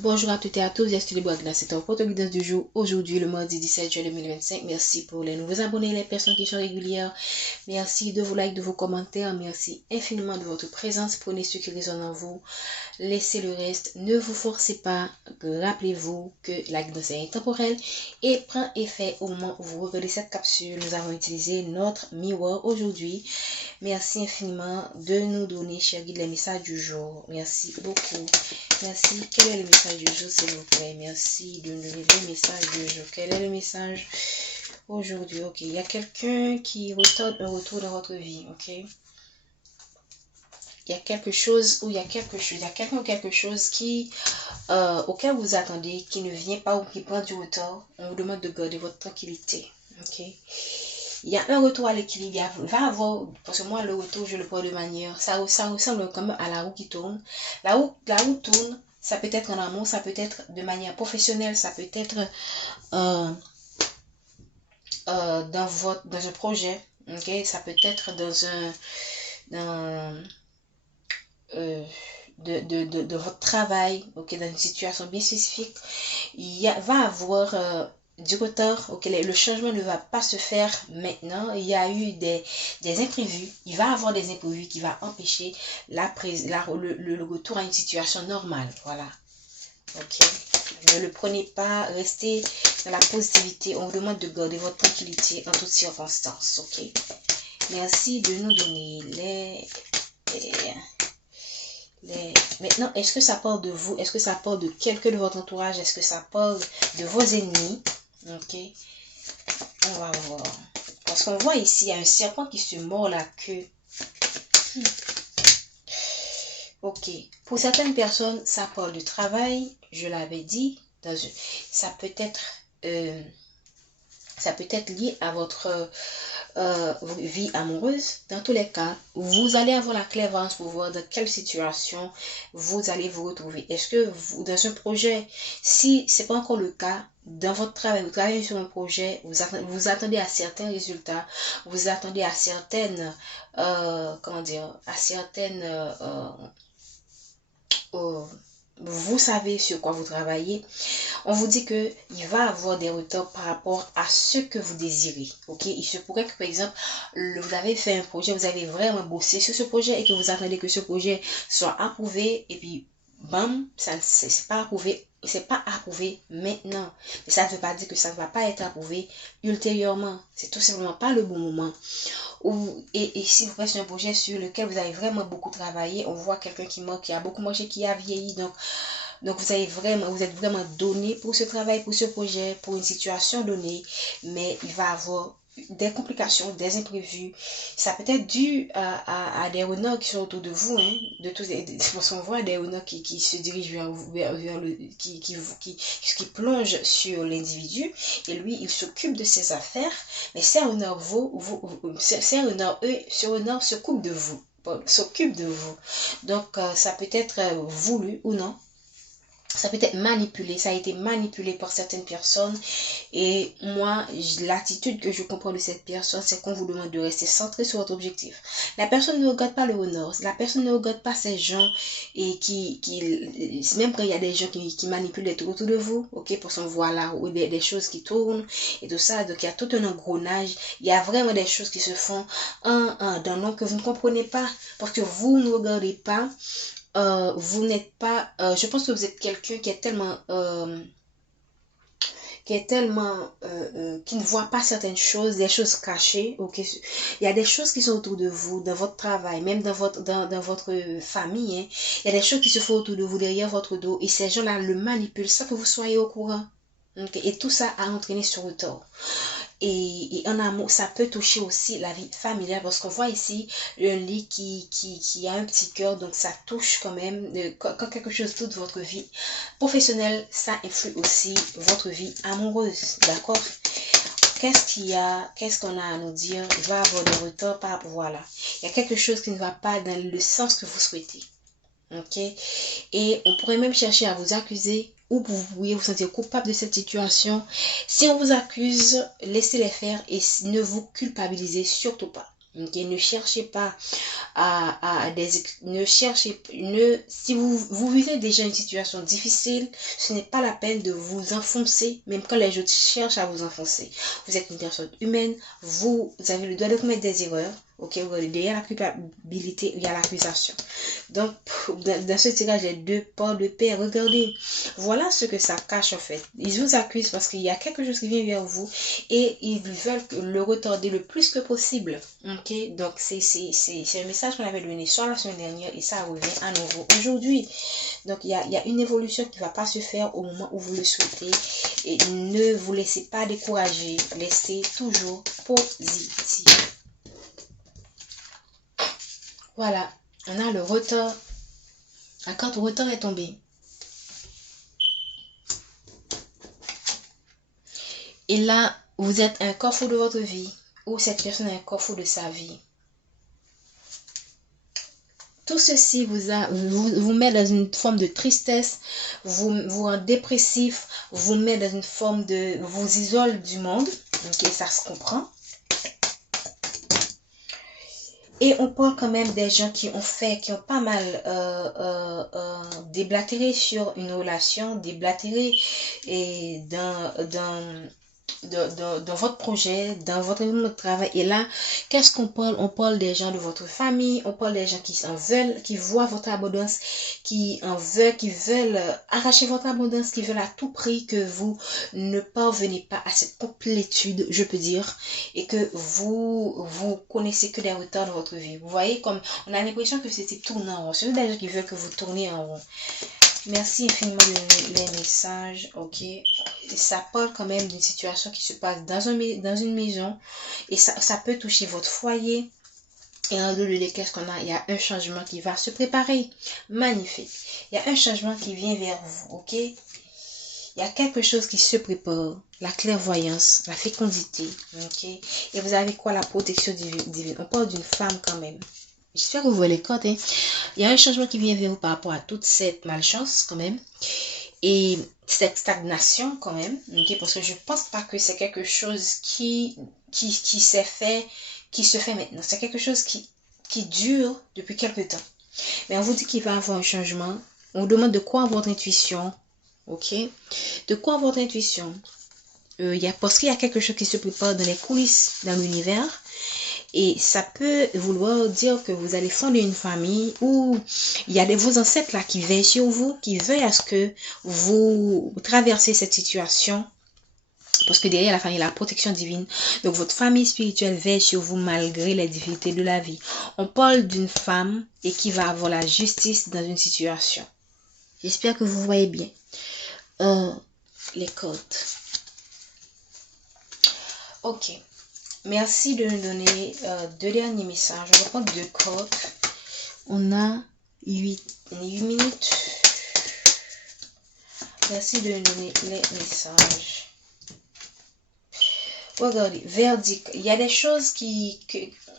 Bonjour à toutes et à tous, je suis Libre c'est un photo guidance du jour. Aujourd'hui, le mardi 17 juin 2025. Merci pour les nouveaux abonnés, les personnes qui sont régulières. Merci de vos likes, de vos commentaires. Merci infiniment de votre présence. Prenez ce qui résonne en vous. Laissez le reste. Ne vous forcez pas. Rappelez-vous que la guidance est intemporelle et prend effet au moment où vous regardez cette capsule. Nous avons utilisé notre miroir aujourd'hui. Merci infiniment de nous donner, cher guide, les messages du jour. Merci beaucoup. Merci. Quel est le message du jour, s'il vous plaît? Merci de nous donner le message du jour. Quel est le message aujourd'hui? Ok, il y a quelqu'un qui retarde un retour dans votre vie, ok? Il y a quelque chose ou il y a quelque chose, il y a quelqu'un ou quelque chose qui, auquel vous attendez, qui ne vient pas ou qui prend du retard. On vous demande de garder votre tranquillité, ok? Il y a un retour à l'équilibre, il va avoir, parce que moi le retour je le prends de manière, ça ressemble quand même à la roue qui tourne. La roue tourne, ça peut être en amour, ça peut être de manière professionnelle, ça peut être dans un projet, ok, ça peut être de votre travail, ok, dans une situation bien spécifique. Va avoir du retard, ok, le changement ne va pas se faire maintenant. Il y a eu des imprévus. Il va avoir des imprévus qui va empêcher le retour à une situation normale. Voilà. Ok. Ne le prenez pas. Restez dans la positivité. On vous demande de garder votre tranquillité en toutes circonstances. Ok. Merci de nous donner Maintenant, est-ce que ça parle de vous? Est-ce que ça parle de quelqu'un de votre entourage? Est-ce que ça parle de vos ennemis? Ok. On va voir. Parce qu'on voit ici, il y a un serpent qui se mord la queue. Ok. Pour certaines personnes, ça parle de travail. Je l'avais dit. Ça peut être lié à votre vie amoureuse. Dans tous les cas, vous allez avoir la clairvoyance pour voir dans quelle situation vous allez vous retrouver. Est-ce que vous, dans un projet, si ce n'est pas encore le cas, dans votre travail, vous travaillez sur un projet, vous attendez à certains résultats, vous attendez à certaines, vous savez sur quoi vous travaillez. On vous dit que il va avoir des retards par rapport à ce que vous désirez. Ok, il se pourrait que par exemple vous avez fait un projet, vous avez vraiment bossé sur ce projet et que vous attendez que ce projet soit approuvé et puis bam, ça c'est pas approuvé. C'est pas approuvé maintenant, mais ça ne veut pas dire que ça ne va pas être approuvé ultérieurement. C'est tout simplement pas le bon moment. Et si vous faites un projet sur lequel vous avez vraiment beaucoup travaillé, on voit quelqu'un qui a beaucoup mangé, qui a vieilli, donc vous êtes vraiment donné pour ce travail, pour ce projet, pour une situation donnée, mais il va avoir des complications, des imprévus. Ça peut être dû à des renards qui sont autour de vous, hein, parce qu'on voit des renards qui se dirigent vers le, qui plongent sur l'individu, et lui, il s'occupe de ses affaires, mais ces renards, ce renard s'occupe de vous. Donc, ça peut être voulu ou non. Ça peut être manipulé, ça a été manipulé par certaines personnes. Et moi, l'attitude que je comprends de cette personne, c'est qu'on vous demande de rester centré sur votre objectif. La personne ne regarde pas le honneur, la personne ne regarde pas ces gens et même quand il y a des gens qui manipulent les trucs autour de vous, ok, pour son voilà, ou des choses qui tournent et tout ça, donc il y a tout un engrenage, il y a vraiment des choses qui se font dans le nom que vous ne comprenez pas, parce que vous ne regardez pas. Vous n'êtes pas, je pense que vous êtes quelqu'un qui est tellement, qui ne voit pas certaines choses, des choses cachées. Ok, il y a des choses qui sont autour de vous, dans votre travail, même dans votre famille. Hein. Il y a des choses qui se font autour de vous, derrière votre dos, et ces gens-là le manipulent sans que vous soyez au courant. Okay? Et tout ça a entraîné sur le tort. Et en amour, ça peut toucher aussi la vie familiale, parce qu'on voit ici un lit qui a un petit cœur, donc ça touche quand même. Quand quelque chose touche votre vie professionnelle, ça influe aussi votre vie amoureuse, d'accord? Qu'est-ce qu'on a à nous dire? Il va avoir des retards par rapport, voilà. Il y a quelque chose qui ne va pas dans le sens que vous souhaitez. Ok, et on pourrait même chercher à vous accuser, ou vous pourriez vous sentir coupable de cette situation. Si on vous accuse, laissez-les faire et ne vous culpabilisez surtout pas. Ok, ne cherchez pas si vous vivez déjà une situation difficile, ce n'est pas la peine de vous enfoncer, même quand les autres cherchent à vous enfoncer. Vous êtes une personne humaine, vous avez le droit de commettre des erreurs. Ok, derrière la culpabilité, il y a l'accusation. Donc, dans ce tirage, les deux ports de paix, regardez, voilà ce que ça cache en fait. Ils vous accusent parce qu'il y a quelque chose qui vient vers vous et ils veulent le retarder le plus que possible. Ok, donc c'est un message qu'on avait donné soit la semaine dernière et ça revient à nouveau aujourd'hui. Donc il y a une évolution qui ne va pas se faire au moment où vous le souhaitez et ne vous laissez pas décourager, restez toujours positif. Voilà, on a le retard. La carte retard est tombée. Et là, vous êtes un corps fou de votre vie ou cette personne est un corps fou de sa vie. Tout ceci vous met dans une forme de tristesse, vous rend dépressif, vous met dans une forme de... vous isole du monde. Ok, ça se comprend. Et on parle quand même des gens qui ont pas mal déblatéré sur une relation, déblatéré et dans votre projet, dans votre travail. Et là, qu'est-ce qu'on parle? On parle des gens de votre famille, on parle des gens qui en veulent, qui voient votre abondance, qui veulent arracher votre abondance, qui veulent à tout prix que vous ne parvenez pas à cette complétude, je peux dire, et que vous connaissez que des retards dans votre vie. Vous voyez, comme on a l'impression que c'était tourner en rond. C'est des gens qui veulent que vous tourniez en rond. Merci infiniment les messages, ok. Et ça parle quand même d'une situation qui se passe dans une maison et ça peut toucher votre foyer. Et en dehors de qu'est-ce qu'on a? Il y a un changement qui va se préparer. Magnifique. Il y a un changement qui vient vers vous, ok. Il y a quelque chose qui se prépare. La clairvoyance, la fécondité, ok. Et vous avez quoi? La protection divine. On parle d'une femme quand même. J'espère que vous voyez les cartes. Hein. Il y a un changement qui vient vers vous par rapport à toute cette malchance quand même. Et cette stagnation quand même. Okay? Parce que je ne pense pas que c'est quelque chose qui s'est fait, qui se fait maintenant. C'est quelque chose qui dure depuis quelque temps. Mais on vous dit qu'il va y avoir un changement. On vous demande de croire en votre intuition. Ok? De croire en votre intuition. Parce qu'il y a quelque chose qui se prépare dans les coulisses, dans l'univers. Et ça peut vouloir dire que vous allez fonder une famille où il y a vos ancêtres là qui veillent sur vous, qui veillent à ce que vous traversez cette situation. Parce que derrière la famille, la protection divine. Donc votre famille spirituelle veille sur vous malgré les difficultés de la vie. On parle d'une femme et qui va avoir la justice dans une situation. J'espère que vous voyez bien. Les codes. Ok. Merci de nous donner deux derniers messages. On va prendre deux codes. On a 8 minutes. Merci de nous donner les messages. Regardez, verdict. Il y a des choses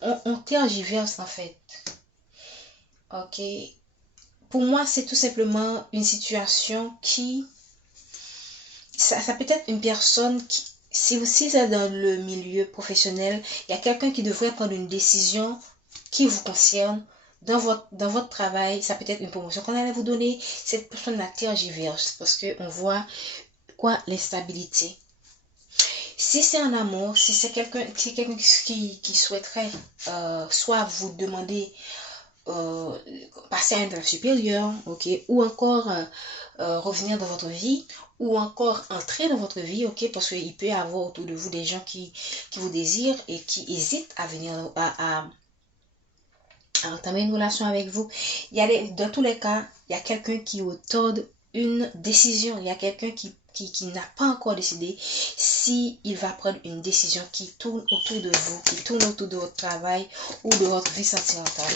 on tergiverse en fait. Ok. Pour moi, c'est tout simplement une situation qui... Ça peut être une personne qui... Si vous êtes dans le milieu professionnel, il y a quelqu'un qui devrait prendre une décision qui vous concerne dans votre travail. Ça peut être une promotion qu'on allait vous donner. Cette personne la tergiverse parce qu'on voit quoi? L'instabilité. Si c'est un amour, si c'est quelqu'un qui souhaiterait soit vous demander passer à un niveau supérieur, ok, ou encore revenir dans votre vie, ou encore entrer dans votre vie, ok, parce qu'il peut y avoir autour de vous des gens qui vous désirent et qui hésitent à venir à entamer une relation avec vous. Dans tous les cas, il y a quelqu'un qui autorise une décision, il y a quelqu'un qui n'a pas encore décidé si il va prendre une décision qui tourne autour de vous, qui tourne autour de votre travail ou de votre vie sentimentale.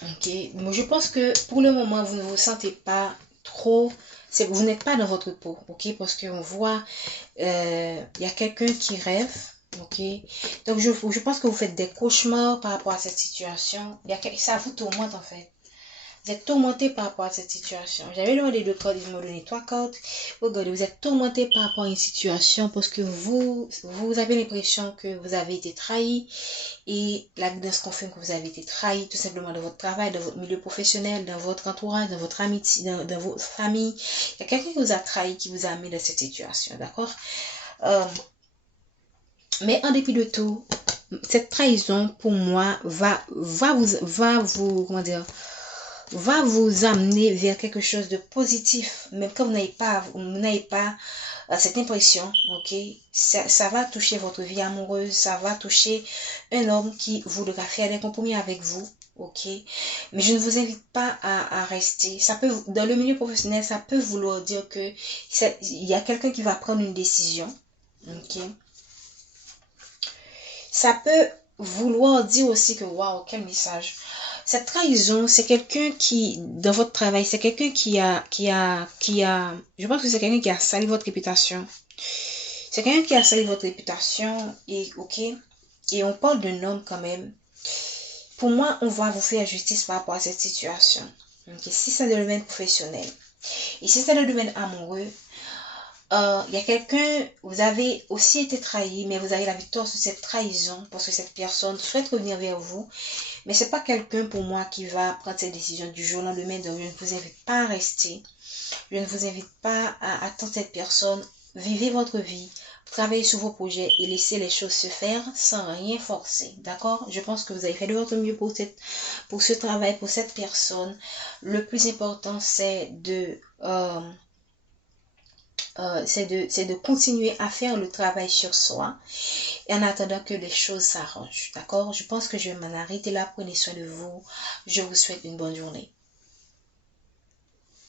Ok, moi je pense que pour le moment vous ne vous sentez pas trop, vous n'êtes pas dans votre peau, ok, parce qu'on voit il y a quelqu'un qui rêve, ok, donc je pense que vous faites des cauchemars par rapport à cette situation, ça vous tourmente en fait. Vous êtes tourmenté par rapport à cette situation. J'avais demandé 2 cartes, ils m'ont donné 3 cartes. Regardez, vous êtes tourmenté par rapport à une situation parce que vous avez l'impression que vous avez été trahi. Et la guidance confirme que vous avez été trahi tout simplement dans votre travail, dans votre milieu professionnel, dans votre entourage, dans votre amitié, dans votre famille. Il y a quelqu'un qui vous a trahi, qui vous a mis dans cette situation, d'accord? Mais en dépit de tout, cette trahison pour moi va vous comment dire, va vous amener vers quelque chose de positif, même quand vous n'avez pas cette impression, ok, ça va toucher votre vie amoureuse, ça va toucher un homme qui voudra faire des compromis avec vous, ok, mais je ne vous invite pas à rester. Ça peut, dans le milieu professionnel, ça peut vouloir dire que il y a quelqu'un qui va prendre une décision, ok. Ça peut vouloir dire aussi que waouh, quel message. Cette trahison, c'est quelqu'un qui, dans votre travail, c'est quelqu'un qui a, je pense que c'est quelqu'un qui a sali votre réputation. C'est quelqu'un qui a sali votre réputation et, ok, et on parle d'un homme quand même. Pour moi, on va vous faire justice par rapport à cette situation. Okay? Si c'est dans le domaine professionnel. Et si c'est dans le domaine amoureux, il y a quelqu'un, vous avez aussi été trahi, mais vous avez la victoire sur cette trahison parce que cette personne souhaite revenir vers vous. Mais c'est pas quelqu'un pour moi qui va prendre cette décision du jour au lendemain. Donc je ne vous invite pas à rester. Je ne vous invite pas à attendre cette personne. Vivez votre vie, travaillez sur vos projets et laissez les choses se faire sans rien forcer. D'accord? Je pense que vous avez fait de votre mieux pour ce travail, pour cette personne. Le plus important, c'est de continuer à faire le travail sur soi et en attendant que les choses s'arrangent. D'accord? Je pense que je vais m'en arrêter là. Prenez soin de vous. Je vous souhaite une bonne journée.